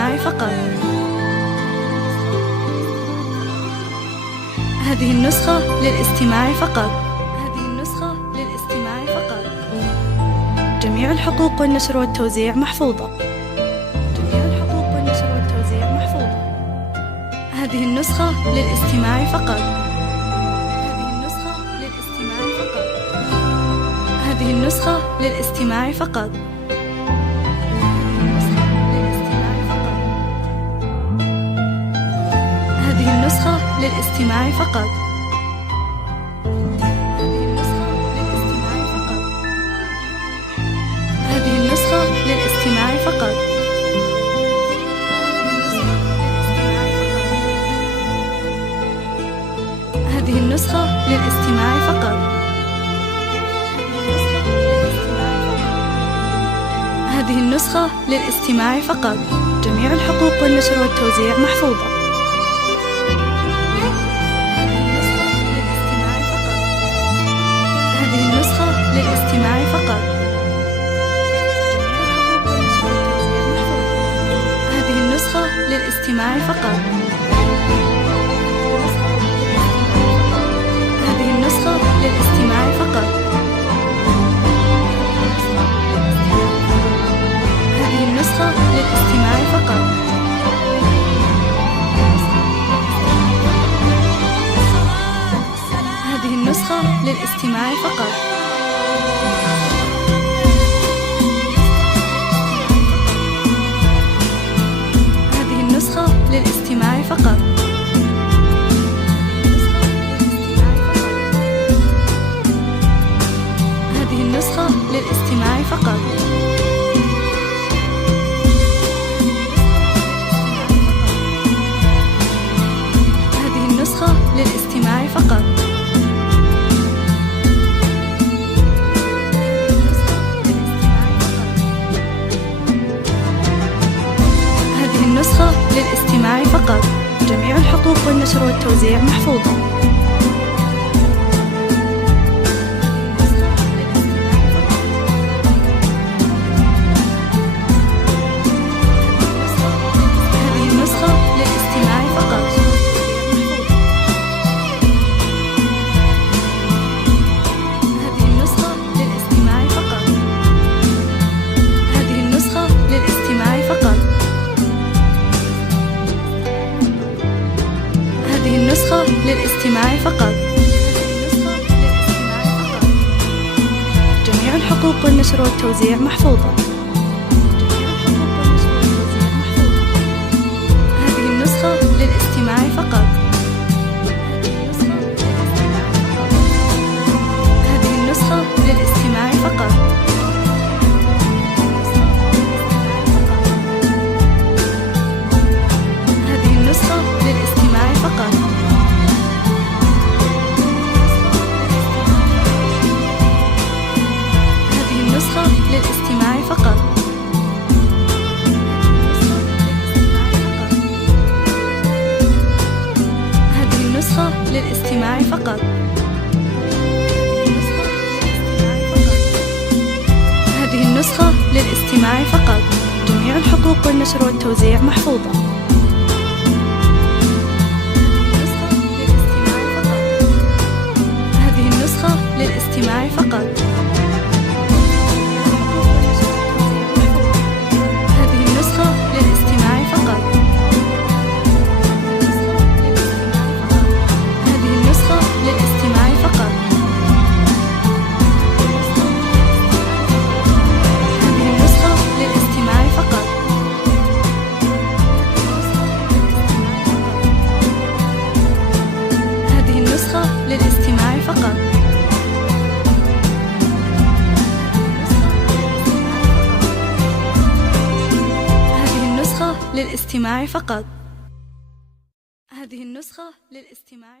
للاستماع فقط. هذه النسخة للاستماع فقط. هذه النسخة للاستماع فقط. جميع الحقوق والنشر والتوزيع محفوظة. جميع الحقوق والنشر والتوزيع محفوظة. هذه النسخة للاستماع فقط. هذه النسخة للاستماع فقط. هذه النسخة للاستماع فقط. هذه النسخة للاستماع فقط. هذه النسخة للاستماع فقط. هذه النسخة للاستماع فقط. هذه النسخة للاستماع فقط. جميع الحقوق والنشر والتوزيع محفوظة. هذه النسخة للاستماع فقط. هذه النسخة للاستماع فقط. هذه النسخة للاستماع فقط. هذه النسخة للاستماع فقط. هذه النسخة للاستماع فقط. هذه النسخة للاستماع فقط. هذه النسخة للاستماع فقط. هذه النسخة للاستماع فقط. هذه النسخة للاستماع فقط. جميع الحقوق والنشر والتوزيع محفوظة. هذه النسخة للاستماع فقط. هذه النسخة للاستماع فقط. هذه النسخة للاستماع فقط. هذه النسخة للاستماع فقط. جميع الحقوق والنشر والتوزيع محفوظة. هذه النسخة للاستماع فقط. هذه النسخة للاستماع فقط. هذه النسخة للاستماع فقط. هذه النسخة للاستماع فقط. هذه النسخة للاستماع فقط. هذه النسخة للاستماع فقط. جميع الحقوق والنشر والتوزيع محفوظة. هذه النسخة للاستماع فقط. هذه النسخة للاستماع فقط. هذه النسخة للاستماع فقط. هذه النسخة للاستماع فقط. هذه النسخة للاستماع فقط. هذه النسخة للاستماع فقط. هذه النسخة للاستماع